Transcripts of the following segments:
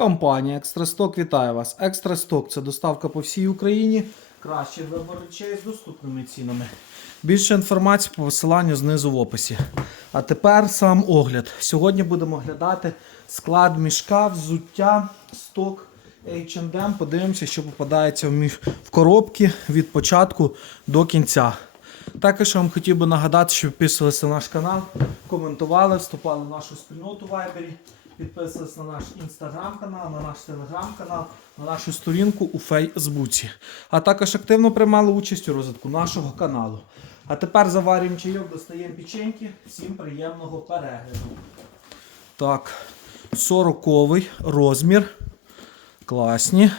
Компанія Екстрасток вітає вас. Екстрасток це доставка по всій Україні. Кращий вибор речей з доступними цінами. Більше інформації по посиланню знизу в описі. А тепер сам огляд. Сьогодні будемо оглядати склад мішка, взуття, сток H&M. Подивимося, що попадається в, між... в коробки від початку до кінця. Також вам хотів би нагадати, що підписувалися на наш канал, коментували, вступали в нашу спільноту в Viber, підписувалися на наш інстаграм-канал, на наш телеграм-канал, на нашу сторінку у Фейсбуці. А також активно приймали участь у розвитку нашого каналу. А тепер заварюємо чайок, достаємо печеньки. Всім приємного перегляду. Так, 40 розмір. Класні.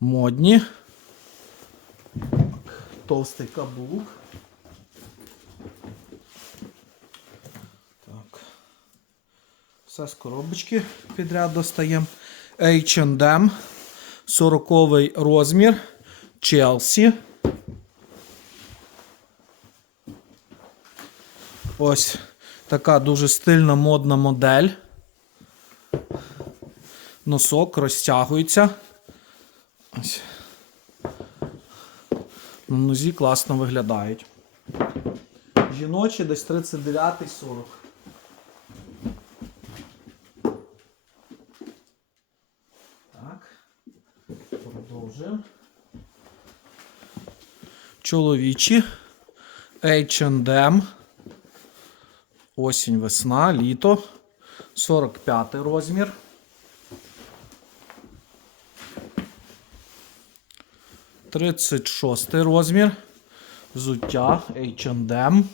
Модні. Товстий каблук. Все з коробочки підряд достаємо. H&M. 40 розмір. Челсі. Ось така дуже стильна модна модель. Носок розтягується. Ось. На нозі класно виглядають. Жіночі десь 39-40. Так. Продовжуємо. Чоловічі. H&M. Осінь, весна, літо. 45 розмір. Тридцять шостий розмір. Взуття H&M.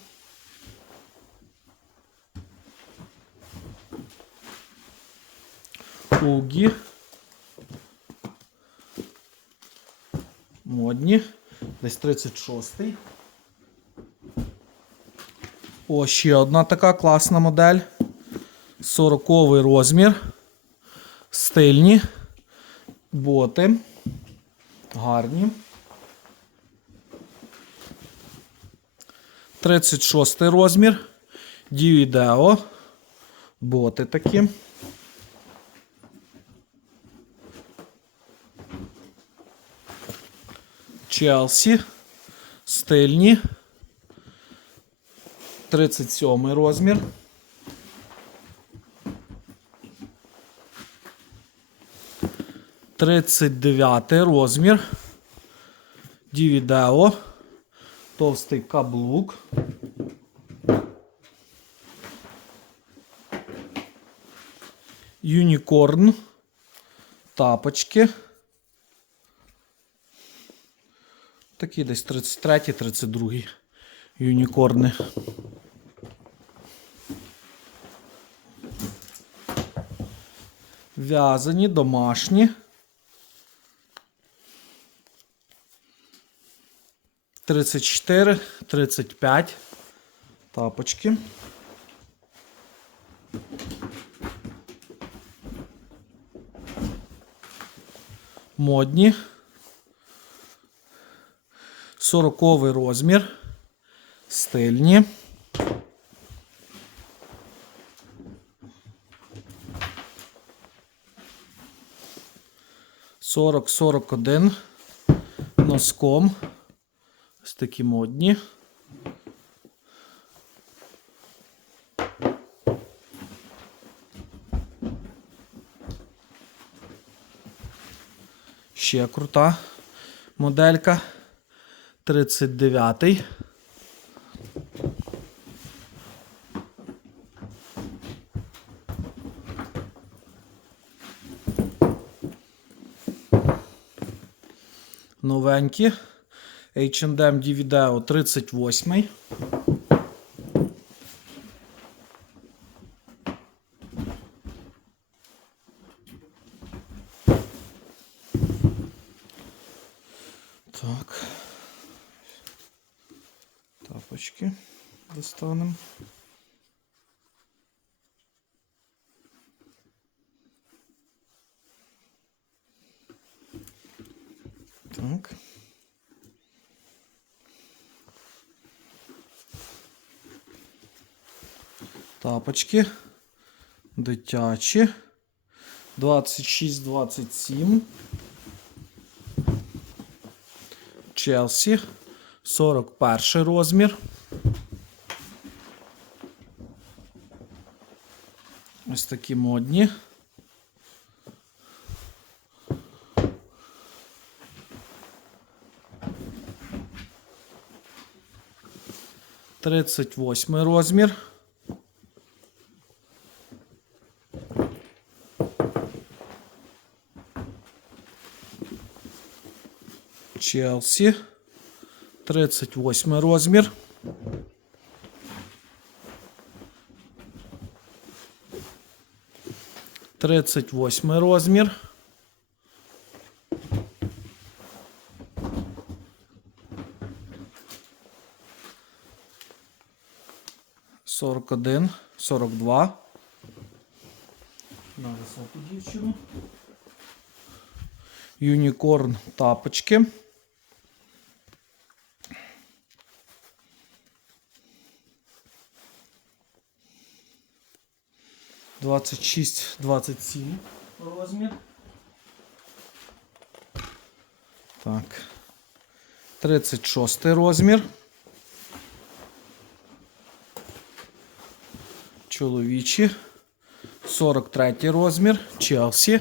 Угі. Модні. Десь 36-й. О, ще одна така класна модель. 40 розмір. Стильні. Боти. Гарні. 36 розмір. Дівідео. Боти такі. Челсі. Стильні. 37 розмір. Тридцять дев'ятий розмір. Дівідео. Товстий каблук. Юнікорн. Тапочки. Такі десь 33-32 юнікорни. В'язані, домашні. 34, 35 тапочки. Модні. 40 розмір. Стильні. Сорок сорок один носком. Ось такі модні. Ще крута моделька. 39. Новенькі. H&M Divideo 38. Так. Тапочки достанемо. Так. Тапочки. Дитячі. 26-27. Челсі. 41 розмір. Ось такі модні. Тридцять восьмий розмір. Челсі. 38 розмір. Тридцять восьмий розмір. Сорок один, сорок два. На високу дівчину. Юнікорн тапочки. Двадцять шість, двадцять сім розмір. Так. Тридцять шостий розмір. Чоловічі. Сорок третій розмір. Челсі.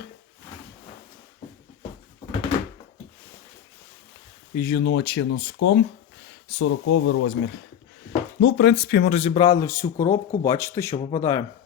і жіночі носком 40 розмір. Ну, в принципі, ми розібрали всю коробку, бачите, що попадає.